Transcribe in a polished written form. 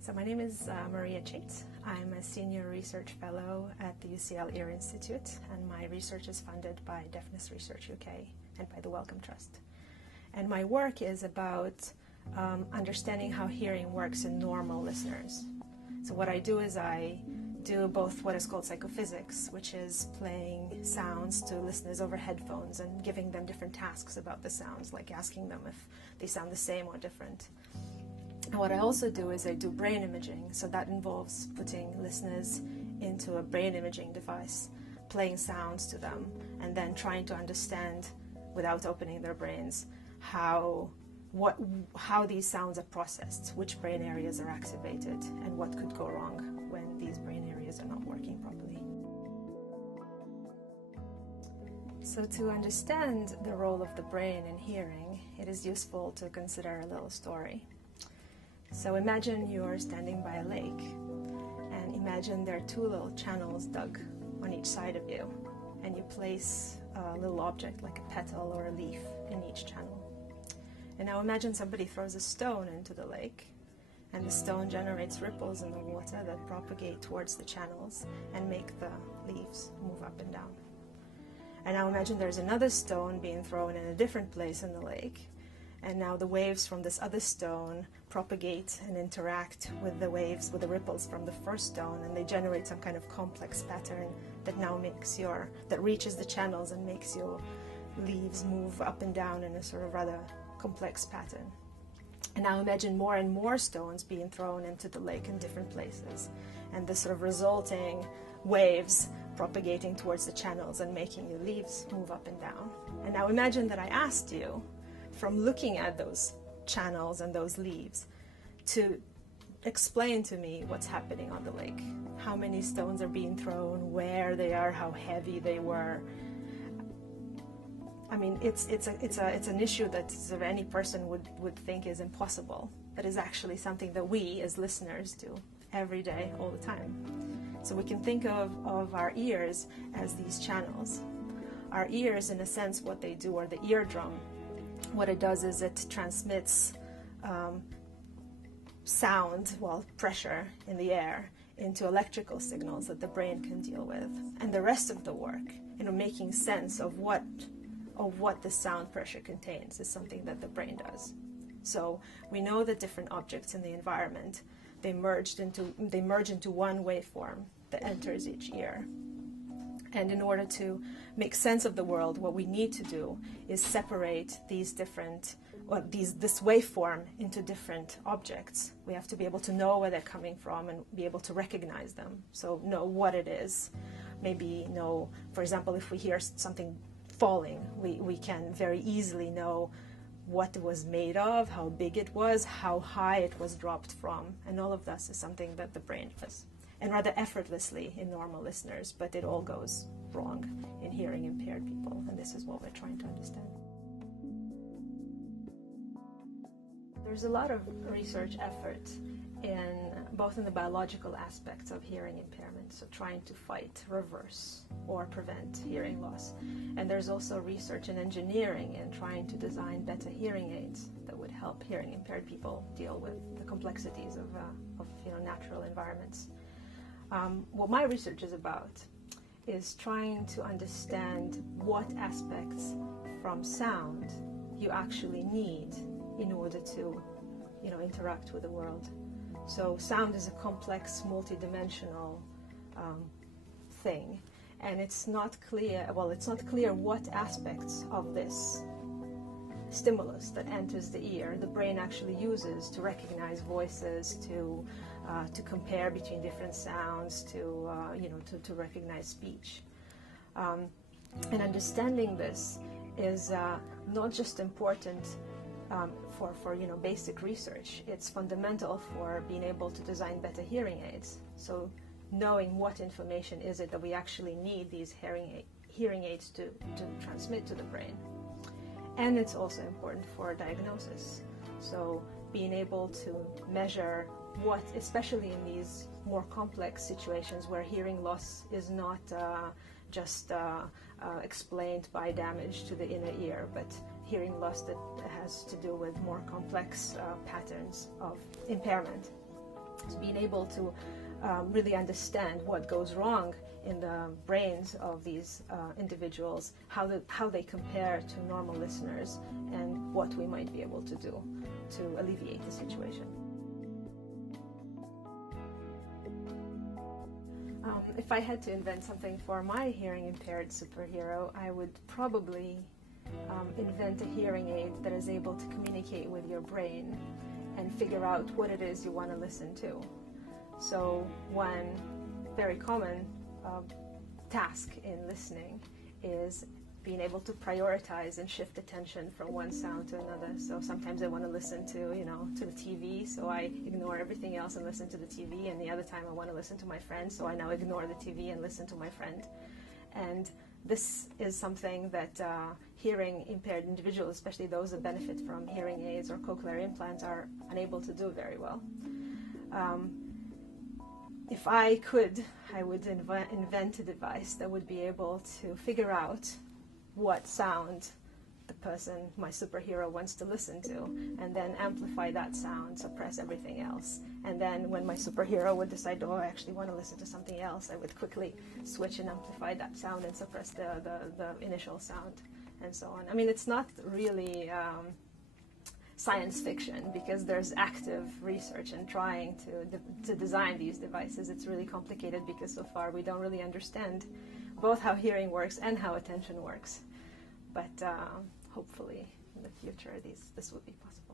So my name is Maria Chait. I'm a senior research fellow at the UCL Ear Institute, and my research is funded by Deafness Research UK and by the Wellcome Trust. And my work is about understanding how hearing works in normal listeners. So what I do is I do both what is called psychophysics, which is playing sounds to listeners over headphones and giving them different tasks about the sounds, like asking them if they sound the same or different. And what I also do is I do brain imaging, so that involves putting listeners into a brain imaging device, playing sounds to them, and then trying to understand, without opening their brains, how these sounds are processed, which brain areas are activated, and what could go wrong when these brain areas are not working properly. So to understand the role of the brain in hearing, it is useful to consider a little story. So imagine you're standing by a lake, and imagine there are two little channels dug on each side of you, and you place a little object like a petal or a leaf in each channel. And now imagine somebody throws a stone into the lake, and the stone generates ripples in the water that propagate towards the channels and make the leaves move up and down. And now imagine there's another stone being thrown in a different place in the lake, and now the waves from this other stone propagate and interact with the waves, with the ripples from the first stone, and they generate some kind of complex pattern that now that reaches the channels and makes your leaves move up and down in a sort of rather complex pattern. And now imagine more and more stones being thrown into the lake in different places, and the sort of resulting waves propagating towards the channels and making your leaves move up and down. And now imagine that I asked you, from looking at those channels and those leaves, to explain to me what's happening on the lake. How many stones are being thrown, where they are, how heavy they were. I mean, it's an issue that any person would think is impossible, but is actually something that we as listeners do every day, all the time. So we can think of our ears as these channels. Our ears, in a sense, what they do, or the eardrum, what it does is it transmits sound, pressure in the air, into electrical signals that the brain can deal with. And the rest of the work, making sense of what the sound pressure contains, is something that the brain does. So we know that different objects in the environment, they merge into one waveform that enters each ear. And in order to make sense of the world, what we need to do is separate this waveform into different objects. We have to be able to know where they're coming from and be able to recognize them. So know what it is. Maybe know, for example, if we hear something falling, we can very easily know what it was made of, how big it was, how high it was dropped from. And all of this is something that the brain does, and rather effortlessly in normal listeners, but it all goes wrong in hearing impaired people, and this is what we're trying to understand. There's a lot of research effort both in the biological aspects of hearing impairment, so trying to fight, reverse, or prevent hearing loss. And there's also research in engineering and trying to design better hearing aids that would help hearing impaired people deal with the complexities of natural environments. What my research is about is trying to understand what aspects from sound you actually need in order to interact with the world. So sound is a complex, multidimensional thing, and it's not clear what aspects of this stimulus that enters the ear the brain actually uses to recognize voices, to compare between different sounds, to recognize speech. And understanding this is not just important for basic research. It's fundamental for being able to design better hearing aids. So knowing what information is it that we actually need these hearing aids to transmit to the brain. And it's also important for diagnosis. So being able to measure what, especially in these more complex situations where hearing loss is not just explained by damage to the inner ear, but hearing loss that has to do with more complex patterns of impairment. So being able to really understand what goes wrong in the brains of these individuals, how they compare to normal listeners, and what we might be able to do to alleviate the situation. If I had to invent something for my hearing impaired superhero, I would probably invent a hearing aid that is able to communicate with your brain and figure out what it is you want to listen to. So one very common task in listening is being able to prioritize and shift attention from one sound to another. So sometimes I want to listen to the TV, so I ignore everything else and listen to the TV, and the other time I want to listen to my friend, so I now ignore the TV and listen to my friend. And this is something that hearing impaired individuals, especially those that benefit from hearing aids or cochlear implants, are unable to do very well. If I could, I would invent a device that would be able to figure out what sound the person, my superhero, wants to listen to, and then amplify that sound, suppress everything else. And then when my superhero would decide, oh, I actually want to listen to something else, I would quickly switch and amplify that sound and suppress the initial sound, and so on. I mean, it's not really science fiction, because there's active research and trying to design these devices. It's really complicated because so far we don't really understand both how hearing works and how attention works. But hopefully in the future this will be possible.